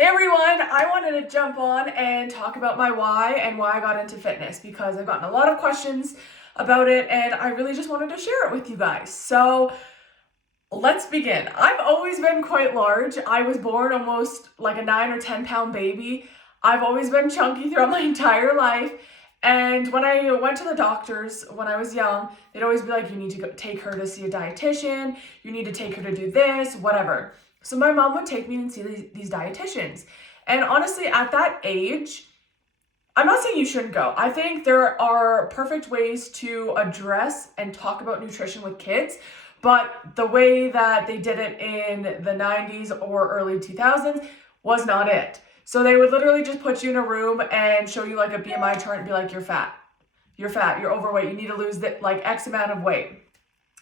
Hey everyone, I wanted to jump on and talk about my why and why I got into fitness because I've gotten a lot of questions about it and I really just wanted to share it with you guys. So let's begin. I've always been quite large. I was born almost like a 9 or 10 pound baby. I've always been chunky throughout my entire life. And when I went to the doctors when I was young, they'd always be like, you need to take her to see a dietitian, you need to take her to do this, whatever. So my mom would take me and see these dietitians. And honestly, at that age, I'm not saying you shouldn't go. I think there are perfect ways to address and talk about nutrition with kids, but the way that they did it in the 90s or early 2000s was not it. So they would literally just put you in a room and show you like a BMI chart and be like, you're fat, you're overweight, you need to lose like X amount of weight.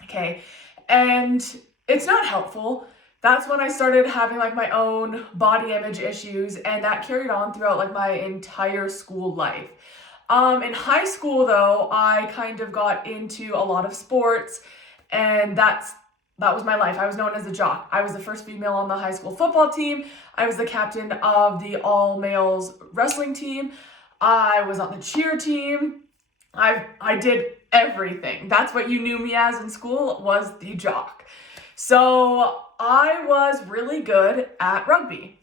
Okay. And it's not helpful. That's when I started having like my own body image issues, and that carried on throughout like my entire school life. In high school though, I kind of got into a lot of sports, and that was my life. I was known as a jock. I was the first female on the high school football team. I was the captain of the all males wrestling team. I was on the cheer team. I did everything. That's what you knew me as in school, was the jock. So I was really good at rugby.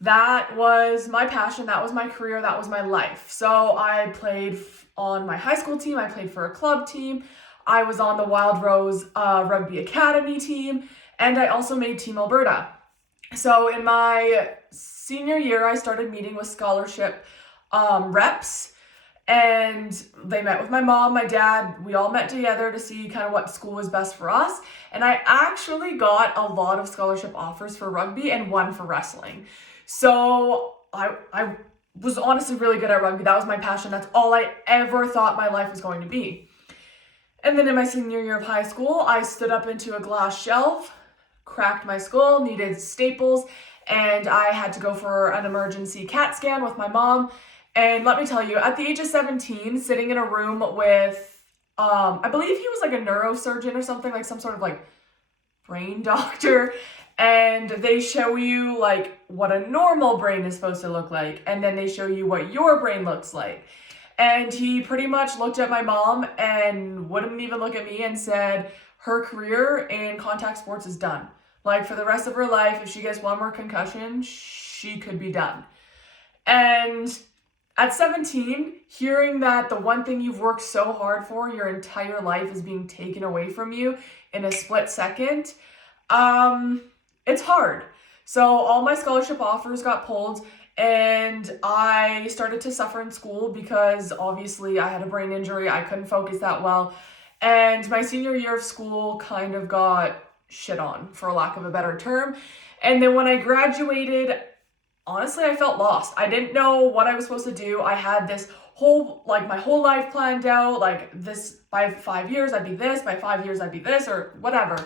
That was my passion, that was my career, that was my life. So I played on my high school team, I played for a club team, I was on the Wild Rose Rugby Academy team, and I also made Team Alberta. So in my senior year, I started meeting with scholarship reps, and they met with my mom, my dad, we all met together to see kind of what school was best for us. And I actually got a lot of scholarship offers for rugby and one for wrestling. So I was honestly really good at rugby. That was my passion. That's all I ever thought my life was going to be. And then in my senior year of high school, I stood up into a glass shelf, cracked my skull, needed staples, and I had to go for an emergency CAT scan with my mom. And let me tell you, at the age of 17, sitting in a room with, I believe he was like a neurosurgeon or something, like some sort of like brain doctor, and they show you like what a normal brain is supposed to look like, and then they show you what your brain looks like. And he pretty much looked at my mom and wouldn't even look at me and said, her career in contact sports is done. Like for the rest of her life, if she gets one more concussion, she could be done. And at 17, hearing that the one thing you've worked so hard for your entire life is being taken away from you in a split second, it's hard. So all my scholarship offers got pulled, and I started to suffer in school because obviously I had a brain injury. I couldn't focus that well. And my senior year of school kind of got shit on, for lack of a better term. And then when I graduated, honestly, I felt lost. I didn't know what I was supposed to do. I had this my whole life planned out, like this, by 5 years, I'd be this, by 5 years, I'd be this, or whatever.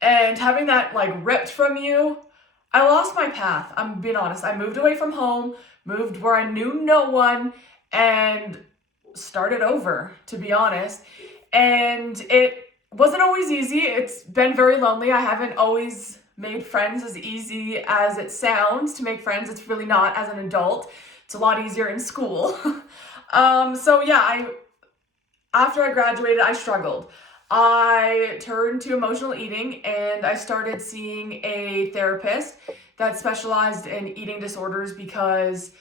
And having that like ripped from you, I lost my path. I'm being honest. I moved away from home, moved where I knew no one, and started over, to be honest. And it wasn't always easy. It's been very lonely. I haven't always made friends as easy as it sounds to make friends. It's really not as an adult. It's a lot easier in school. So yeah, after I graduated, I struggled. I turned to emotional eating and I started seeing a therapist that specialized in eating disorders because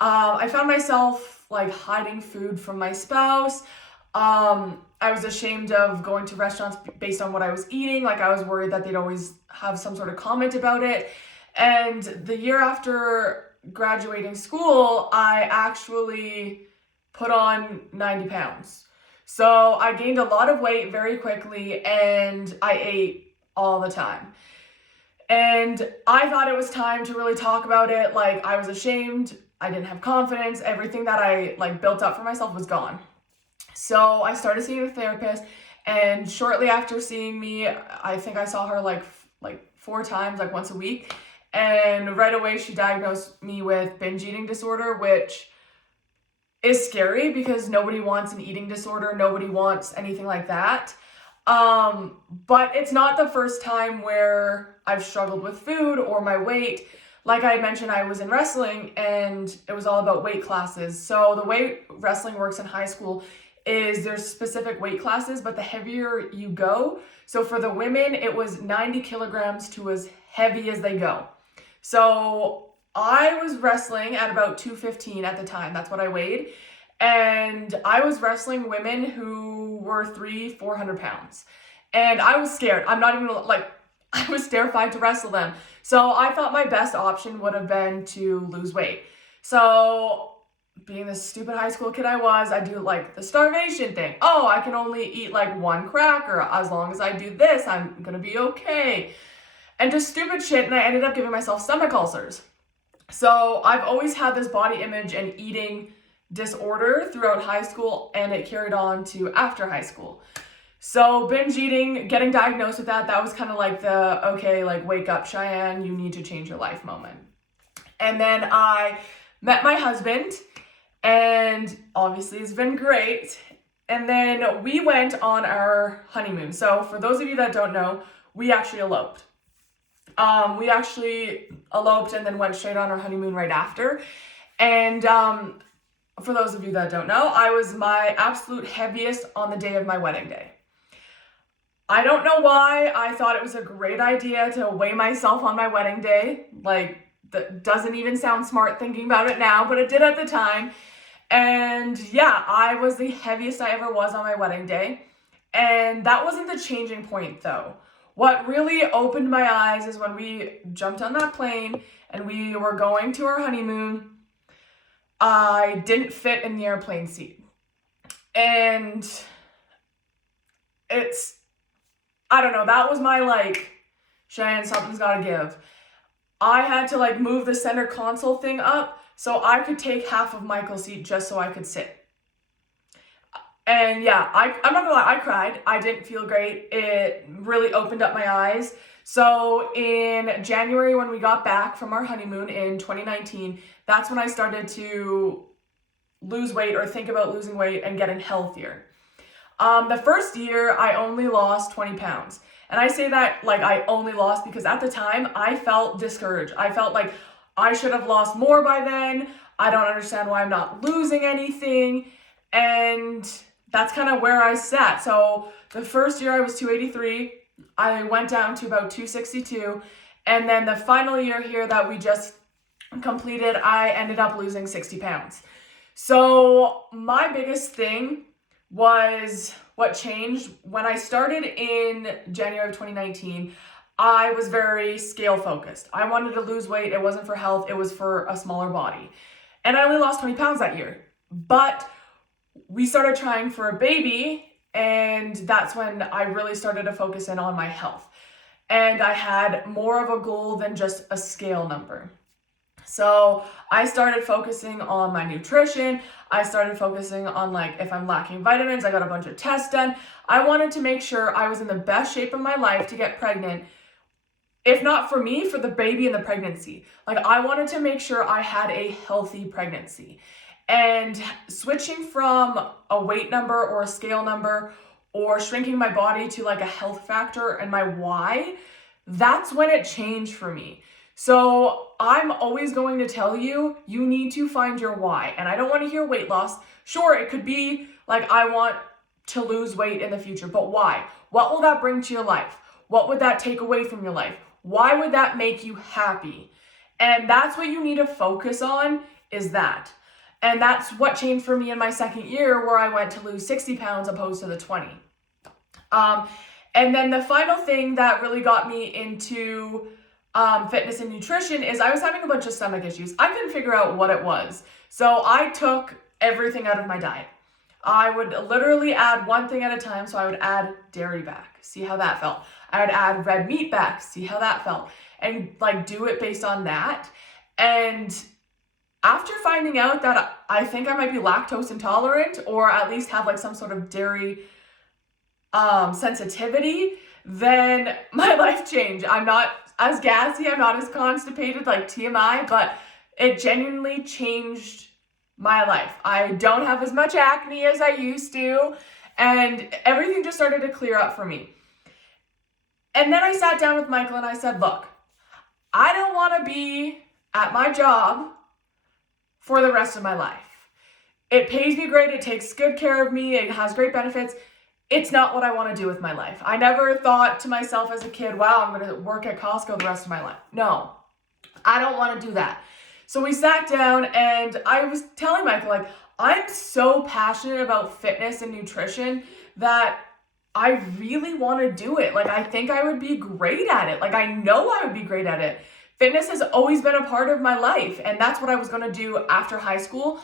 I found myself like hiding food from my spouse. I was ashamed of going to restaurants based on what I was eating. Like I was worried that they'd always have some sort of comment about it. And the year after graduating school, I actually put on 90 pounds. So I gained a lot of weight very quickly and I ate all the time. And I thought it was time to really talk about it. Like I was ashamed, I didn't have confidence, everything that I like built up for myself was gone. So I started seeing a therapist, and shortly after seeing me, I think I saw her like 4 times, like once a week. And right away she diagnosed me with binge eating disorder, which is scary because nobody wants an eating disorder. Nobody wants anything like that. But it's not the first time where I've struggled with food or my weight. like I had mentioned, I was in wrestling and it was all about weight classes. So the way wrestling works in high school is there's specific weight classes, but the heavier you go. So for the women, it was 90 kilograms to as heavy as they go. So I was wrestling at about 215 at the time. That's what I weighed. And I was wrestling women who were 400 pounds. And I was scared. I'm not even like, I was terrified to wrestle them. So I thought my best option would have been to lose weight. So being the stupid high school kid I was, I do like the starvation thing. Oh, I can only eat like one cracker. As long as I do this, I'm gonna be okay. And just stupid shit, and I ended up giving myself stomach ulcers. So I've always had this body image and eating disorder throughout high school, and it carried on to after high school. So binge eating, getting diagnosed with that was kind of like the, okay, like wake up, Cheyenne, you need to change your life moment. And then I met my husband, and obviously it's been great. And then we went on our honeymoon. So for those of you that don't know, we actually eloped. And then went straight on our honeymoon right after. And for those of you that don't know, I was my absolute heaviest on the day of my wedding day. I don't know why I thought it was a great idea to weigh myself on my wedding day. Like, that doesn't even sound smart thinking about it now, but it did at the time. And yeah, I was the heaviest I ever was on my wedding day. And that wasn't the changing point though. What really opened my eyes is when we jumped on that plane and we were going to our honeymoon. I didn't fit in the airplane seat. And I don't know, that was my like, Cheyenne, something's gotta give. I had to like move the center console thing up so I could take half of Michael's seat just so I could sit. And yeah, I'm not gonna lie, I cried. I didn't feel great. It really opened up my eyes. So in January, when we got back from our honeymoon in 2019, that's when I started to lose weight or think about losing weight and getting healthier. The first year, I only lost 20 pounds. And I say that like I only lost because at the time, I felt discouraged. I felt like I should have lost more by then. I don't understand why I'm not losing anything. And that's kind of where I sat. So the first year I was 283. I went down to about 262. And then the final year here that we just completed, I ended up losing 60 pounds. So my biggest thing was what changed when I started in January of 2019. I was very scale focused. I wanted to lose weight. It wasn't for health. It was for a smaller body. And I only lost 20 pounds that year. But we started trying for a baby, and that's when I really started to focus in on my health. And I had more of a goal than just a scale number. So I started focusing on my nutrition. I started focusing on like if I'm lacking vitamins. I got a bunch of tests done. I wanted to make sure I was in the best shape of my life to get pregnant. If not for me, for the baby and the pregnancy. Like I wanted to make sure I had a healthy pregnancy. And switching from a weight number or a scale number or shrinking my body to like a health factor and my why, that's when it changed for me. So I'm always going to tell you, you need to find your why. And I don't want to hear weight loss. Sure, it could be like, I want to lose weight in the future, but why? What will that bring to your life? What would that take away from your life? Why would that make you happy? And that's what you need to focus on, is that. And that's what changed for me in my second year, where I went to lose 60 pounds opposed to the 20. And then the final thing that really got me into fitness and nutrition is I was having a bunch of stomach issues. I couldn't figure out what it was. So I took everything out of my diet. I would literally add one thing at a time. So I would add dairy back, see how that felt. I would add red meat back, see how that felt. And like do it based on that. And after finding out that I think I might be lactose intolerant, or at least have like some sort of dairy sensitivity, then my life changed. I'm not as gassy, I'm not as constipated like TMI, but it genuinely changed my life. I don't have as much acne as I used to, and everything just started to clear up for me. And then I sat down with Michael and I said, look, I don't want to be at my job for the rest of my life. It pays me great, it takes good care of me, it has great benefits. It's not what I want to do with my life. I never thought to myself as a kid, wow, I'm going to work at Costco the rest of my life. No, I don't want to do that. So we sat down and I was telling Michael, like, I'm so passionate about fitness and nutrition that I really want to do it. Like, I think I would be great at it. Like, I know I would be great at it. Fitness has always been a part of my life, and that's what I was going to do after high school.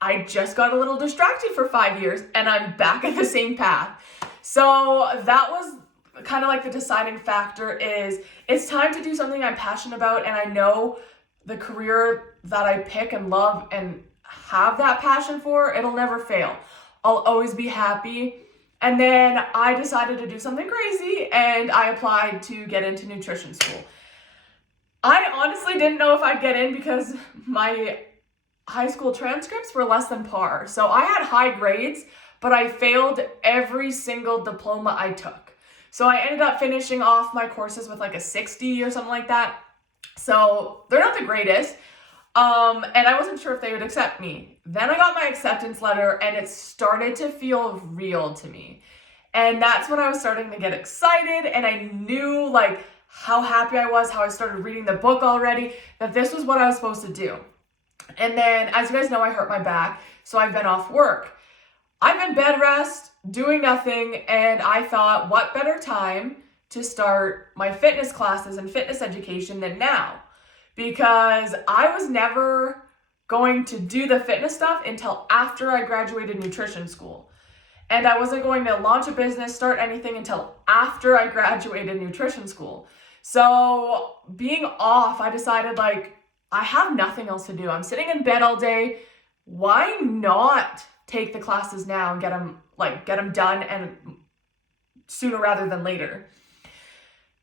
I just got a little distracted for 5 years and I'm back at the same path. So that was kind of like the deciding factor is it's time to do something I'm passionate about, and I know the career that I pick and love and have that passion for, it'll never fail. I'll always be happy. And then I decided to do something crazy and I applied to get into nutrition school. I honestly didn't know if I'd get in because my high school transcripts were less than par. So I had high grades, but I failed every single diploma I took. So I ended up finishing off my courses with like a 60 or something like that. So they're not the greatest. And I wasn't sure if they would accept me. Then I got my acceptance letter and it started to feel real to me. And that's when I was starting to get excited and I knew like how happy I was, how I started reading the book already, that this was what I was supposed to do. And then, as you guys know, I hurt my back, so I've been off work. I've been bed rest, doing nothing, and I thought, what better time to start my fitness classes and fitness education than now? Because I was never going to do the fitness stuff until after I graduated nutrition school. And I wasn't going to launch a business, start anything until after I graduated nutrition school. So being off, I decided like, I have nothing else to do. I'm sitting in bed all day. Why not take the classes now and get them done and sooner rather than later?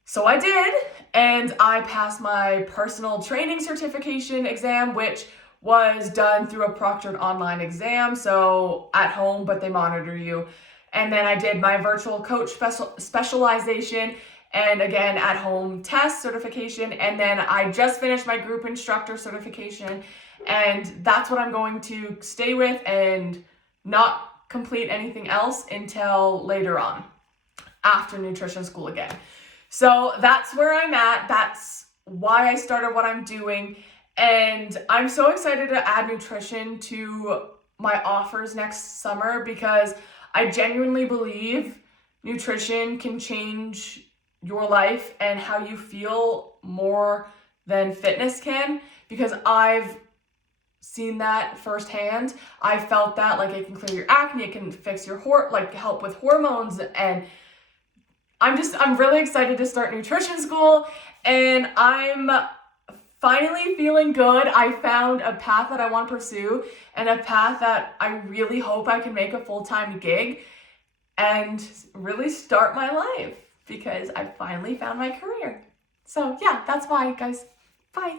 So I did, and I passed my personal training certification exam, which was done through a proctored online exam. So at home, but they monitor you. And then I did my virtual coach specialization, and again, at home test certification. And then I just finished my group instructor certification. And that's what I'm going to stay with and not complete anything else until later on, after nutrition school again. So that's where I'm at. That's why I started what I'm doing. And I'm so excited to add nutrition to my offers next summer because I genuinely believe nutrition can change your life and how you feel more than fitness can, because I've seen that firsthand. I felt that like it can clear your acne, it can fix your help with hormones, and I'm really excited to start nutrition school, and I'm finally feeling good. I found a path that I want to pursue and a path that I really hope I can make a full-time gig and really start my life, because I finally found my career. So yeah, that's why, guys. Bye.